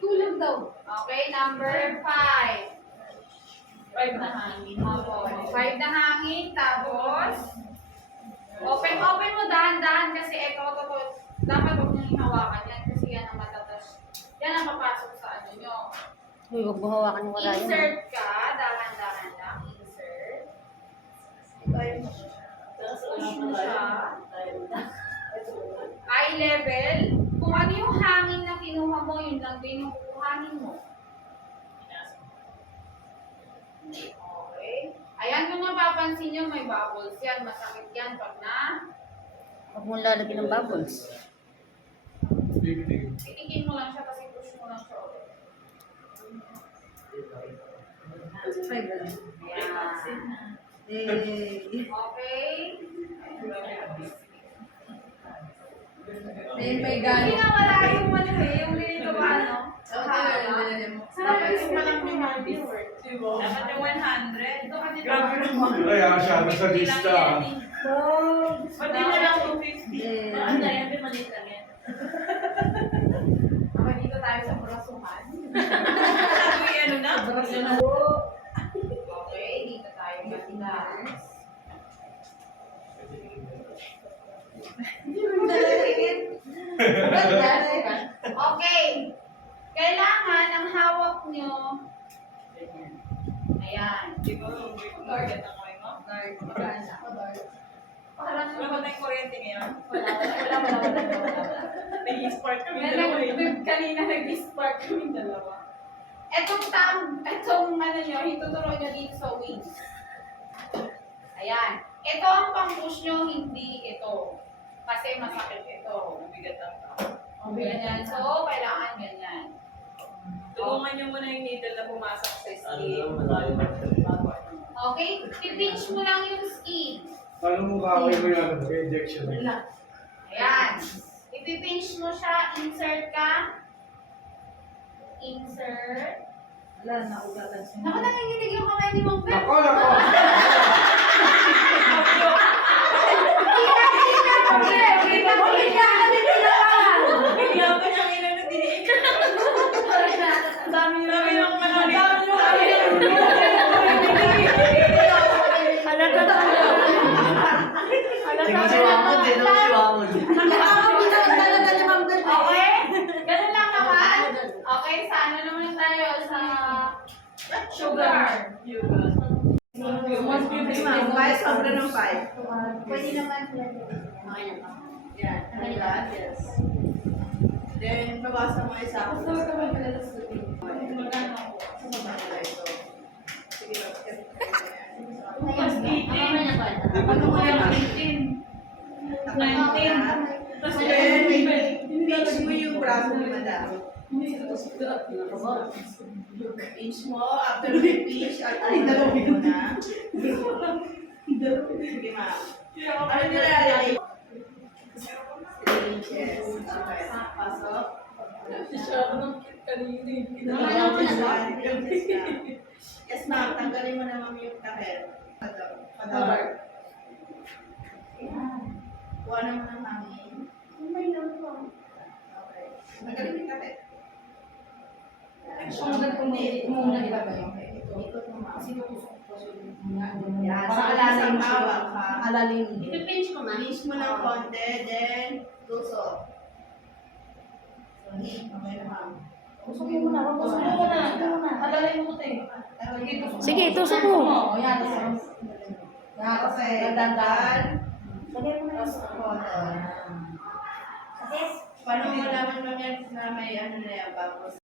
Tulog daw. Okay, number 5. 5 na hangin. Opo. 5 na hangin, tapos open mo dahan-dahan kasi ito, dapat huwag nyo hawakan yan kasi yan ang matatas. Yan ang papasok sa ano nyo. Uy, huwag mo hawakan yung wala yun. Insert ka, dahan-dahan lang. Insert. Push mo siya. Eye level. Kung ano yung hangin na kinuha mo, yun lang din yung kukuhanin mo. Okay. Ayan, kung napapansin nyo, may bubbles yan. Masakit yan pag na. Huwag mo lalagyan ng bubbles. Itikin mo lang siya kasi push mo lang siya ulit. Ayan. Okay. May gano'n. Hindi na wala yung ano eh, yung linito ba ano? Dapat yung malang may hangin. Dapat yung 100. Grabe naman. Kaya masyado sa lista. Pati na lang 250. Ano na yan? Maliit lang yan. Okay, dito tayo sa brasuhan. Sabi ano na? Okay, dito tayo matigas. Okay. Kailangan ang hawak nyo. Ayan. Di ba? Target ang kayo mo? Parang Wala ba tayong kuryente ngayon? wala. Nag-spark kami dalawa eh. Kanina nag-spark kami dalawa. Etong ano nyo, ituturo nyo dito sa wings. Ayan. Ito ang pang-push nyo, hindi ito. Kasi masakit ito. Mabigat ang tao. Ganyan. So, kailangan ganyan. Tulungan nyo muna yung needle na pumasok sa skin. Okay? Pipinch mo lang yung skin. Paano mo kakawin mo yan? Injection. Ayan. Ipipinch mo siya. Insert ka. Insert. Wala, naugatan siya. Naku, nanginginig yung kamay ni Mong Beth. Nako! Bigla pa niyang inano diniin. Dami ng manali. Okay? Ganun lang naman. Okay, sa ano naman tayo? Sa sugar. Five, sobra ng 5. Pwede naman. Yan. Yes. Then, bawasan mo isa. Ano mo yan? 19. Tapos pinch mo yung braso ni madam. Pinch mo, after you pinch, at dalawin mo na. Sige ma'am. Ano nilalagay? Yes. Okay. Pasok. Yes ma'am, tanggalin mo na ma'am yung takel. Padawar. Kuha naman ng hangin. Okay. Tanggalin mo yung takel. Ikot mo ma'am. Yan. Sa alasang hawak ha. Ipipinch ko na. Pinch mo ng konti, then tusok. Okay na ma'am. Tusok mo muna. Alalay mo ito eh. Sige, tusok mo. Kasi dandan. Lagay mo na. Paano mo naman ma'am yan na may ano na yan, bagos?